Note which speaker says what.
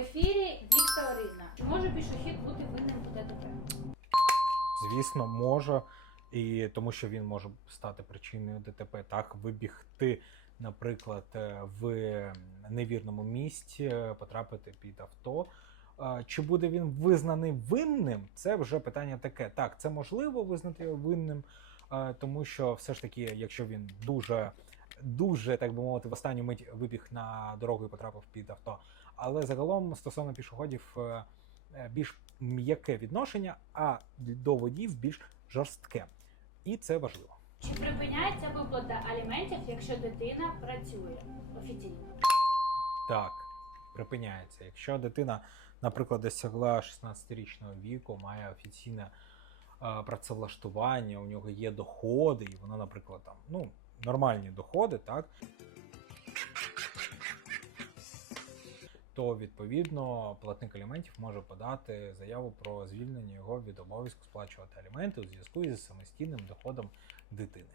Speaker 1: ефірі Вікторина. Чи може пішохід бути винним у ДТП?
Speaker 2: Звісно, може, і тому що він може стати причиною ДТП. Так, вибігти, наприклад, е, в невірному місці, е, потрапити під авто. Е, Чи буде він визнаний винним? Це вже питання таке. Так, це можливо визнати його винним, тому що все ж таки, якщо він дуже. Дуже, так би мовити, в останню мить вибіг на дорогу і потрапив під авто. Але загалом стосовно пішоходів е, е, більш м'яке відношення, а до водіїв більш жорстке. І це важливо.
Speaker 1: Чи припиняється виплата аліментів, якщо дитина працює офіційно?
Speaker 2: Так, припиняється. Якщо дитина, наприклад, досягла 16-річного віку, має офіційне е, працевлаштування, у нього є доходи, і вона, наприклад, там, ну, нормальні доходи, так. То відповідно платник аліментів може подати заяву про звільнення його від обов'язку сплачувати аліменти у зв'язку із самостійним доходом дитини.